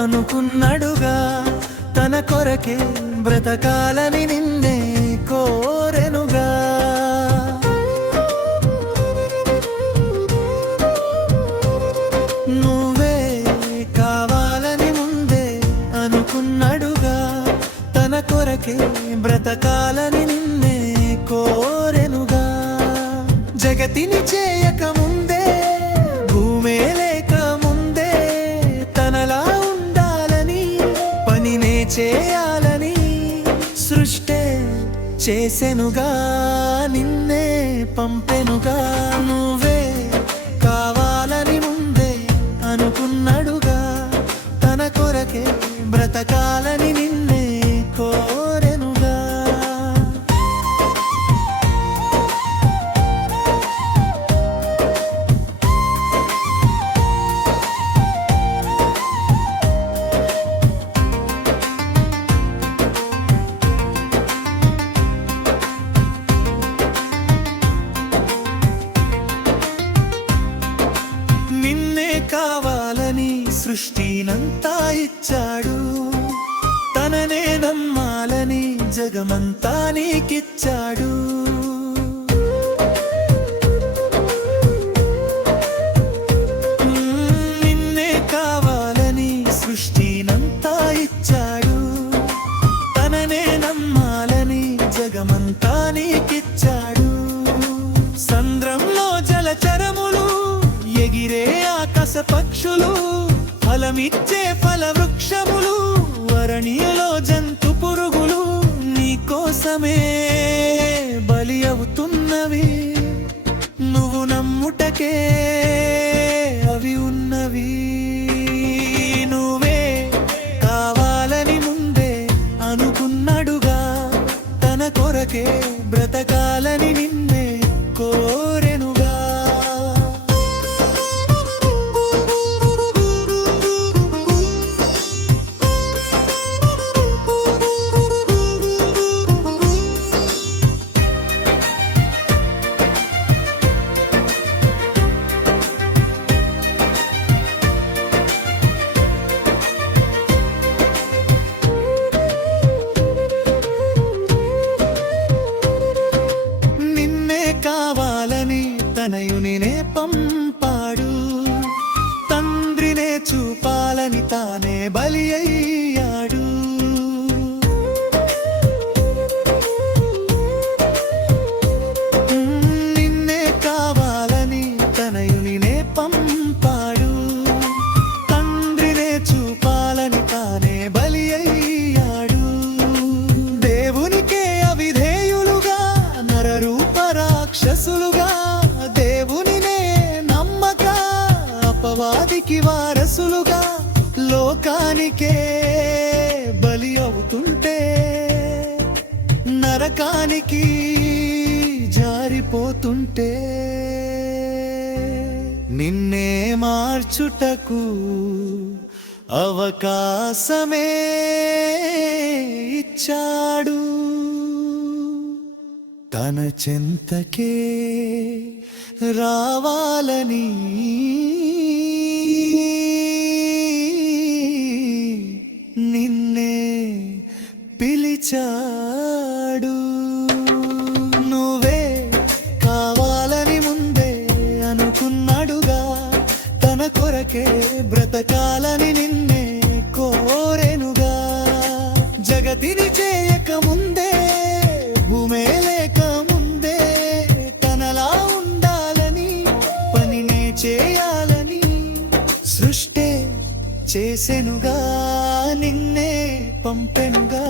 అనుకున్నాడుగా తన కొరకే బ్రతకాలని నిన్నే కోరెనుగా. నువ్వే కావాలని ముందే అనుకున్నాడుగా తన కొరకే బ్రతకాలని నిన్నే కోరెనుగా. జగతిని చేయక ముందే భూమే లేక ముందే తనలా చేయాలని సృష్టే చేసెనుగా, నిన్నే పంపెనుగా. నువ్వే కావాలని ముందే అనుకున్నాడుగా తన కొరకే బ్రతకాలని నిన్నే కోరెనుగా. కావాలని సృష్టినంతా ఇచ్చాడు, తననే నమ్మాలని జగమంతా నీకిచ్చాడు. నిన్నే కావాలని సృష్టినంతా ఇచ్చాడు, తననే నమ్మాలని జగమంతా నీకిచ్చాడు. సంద్రంలో జలచరములు, ఎగిరే ఆకాశ పక్షులు, ఫలమిచ్చే ఫల వృక్షములు, వరణిలో జంతు పురుగులు నీకోసమే బలి అవుతున్నవి. నువ్వు నమ్ముటకే అవి ఉన్నవి. నువ్వే కావాలని ముందే అనుకున్నాడుగా తన కొరకే బ్రతకాలని నిన్నే కోరెనుగా. కావాలని తనయునినే పంపాడు, తండ్రినే చూపాలని తానే బలి అయ్యాడు. నిన్నే కావాలని తనయునినే పంపాడు, తండ్రినే చూపాలని తానే బలి అయ్యాడు. దేవునికే అవిధేయులుగా నరరూప రాక్షసులుగా, దేవునినే నమ్మక అపవాదికి వారసులుగా, లోకానికే బలి అవుతుంటే నరకానికి జారిపోతుంటే, నిన్నే మార్చుటకు అవకాశమే ఇచ్చాడు. తన చెంతకే రావాలని నిన్నే పిలిచాడు. నువ్వే కావాలని ముందే అనుకున్నాడుగా తన కొరకే బ్రతకాలని నిన్నే కోరెనుగా. జగతిని చేయక ముందే భూమే లేక ముందే తనలా ఉండాలని పనినే చేయాలని సృష్టే చేసెనుగా, నిన్నే పంపెనుగా.